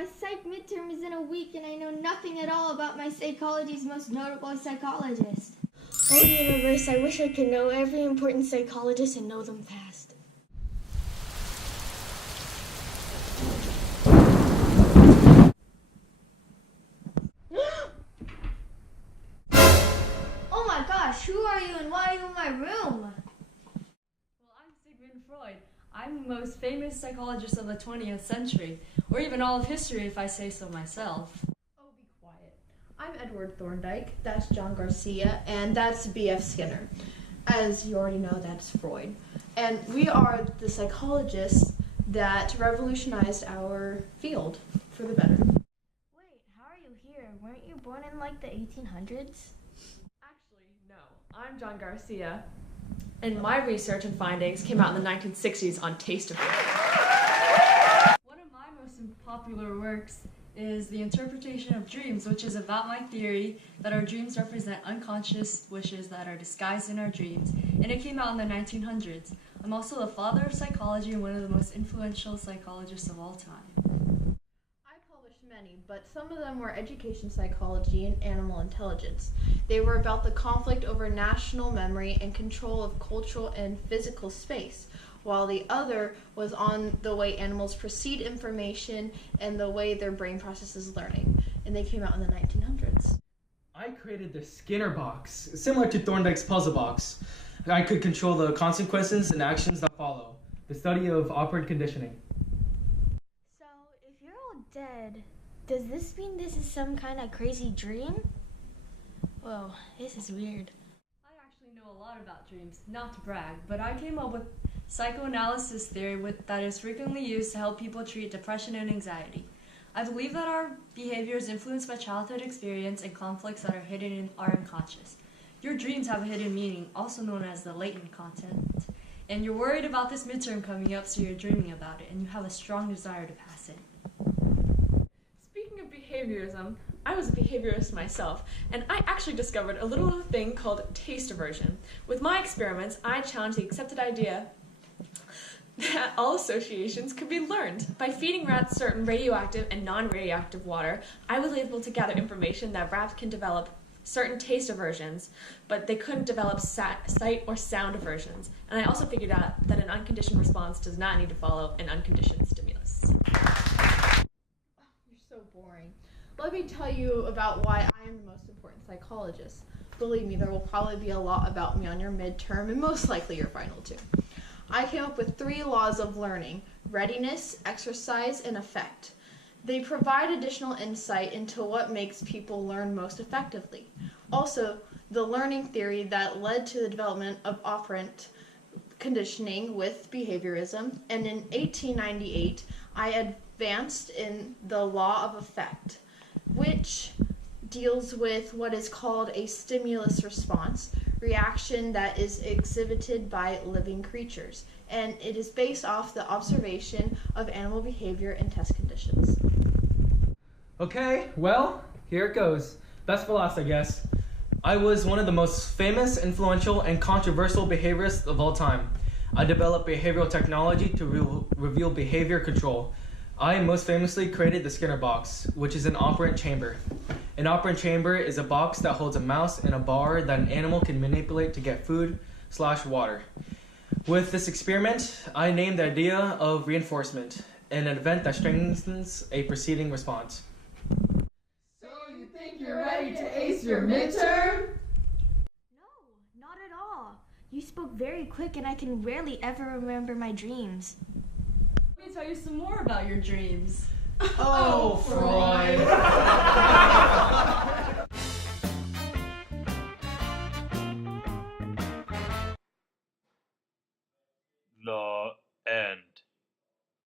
my psych midterm is in a week and I know nothing at all about my psychology's most notable psychologist. Oh, universe, I wish I could know every important psychologist and know them fast. Oh my gosh, who are you and why are you in my room? Well, I'm Sigmund Freud. I'm the most famous psychologist of the 20th century, or even all of history if I say so myself. Oh, be quiet. I'm Edward Thorndike, that's John Garcia, and that's B.F. Skinner. As you already know, that's Freud. And we are the psychologists that revolutionized our field for the better. Wait, how are you here? Weren't you born in like the 1800s? Actually, no. I'm John Garcia, and my research and findings came out in the 1960s on taste of food. One of my most popular works is The Interpretation of Dreams, which is about my theory that our dreams represent unconscious wishes that are disguised in our dreams, and it came out in the 1900s. I'm also the father of psychology and one of the most influential psychologists of all time. I published many, but some of them were education psychology and animal intelligence. They were about the conflict over national memory and control of cultural and physical space, while the other was on the way animals perceive information and the way their brain processes learning, and they came out in the 1900s. I created the Skinner box, similar to Thorndike's puzzle box. I could control the consequences and actions that follow, the study of operant conditioning. So, if you're all dead, does this mean this is some kind of crazy dream? Whoa, this is weird. I actually know a lot about dreams, not to brag, but I came up with psychoanalysis theory that is frequently used to help people treat depression and anxiety. I believe that our behavior is influenced by childhood experience and conflicts that are hidden in our unconscious. Your dreams have a hidden meaning, also known as the latent content. And you're worried about this midterm coming up, so you're dreaming about it, and you have a strong desire to pass it. Speaking of behaviorism, I was a behaviorist myself, and I actually discovered a little thing called taste aversion. With my experiments, I challenged the accepted idea that all associations could be learned. By feeding rats certain radioactive and non-radioactive water, I was able to gather information that rats can develop certain taste aversions, but they couldn't develop sight or sound aversions. And I also figured out that an unconditioned response does not need to follow an unconditioned stimulus. You're so boring. Let me tell you about why I am the most important psychologist. Believe me, there will probably be a lot about me on your midterm and most likely your final too. I came up with 3 laws of learning: readiness, exercise, and effect. They provide additional insight into what makes people learn most effectively. Also, the learning theory that led to the development of operant conditioning with behaviorism, and in 1898, I advanced in the law of effect, which deals with what is called a stimulus response reaction that is exhibited by living creatures, and it is based off the observation of animal behavior in test conditions. Okay, well, here it goes. Best for last, I guess. I was one of the most famous, influential, and controversial behaviorists of all time. I developed behavioral technology to reveal behavior control. I most famously created the Skinner box, which is an operant chamber. An operant chamber is a box that holds a mouse and a bar that an animal can manipulate to get food/water. With this experiment, I named the idea of reinforcement, an event that strengthens a preceding response. So you think you're ready to ace your midterm? No, not at all. You spoke very quick and I can rarely ever remember my dreams. Let me tell you some more about your dreams. Oh, Freud! The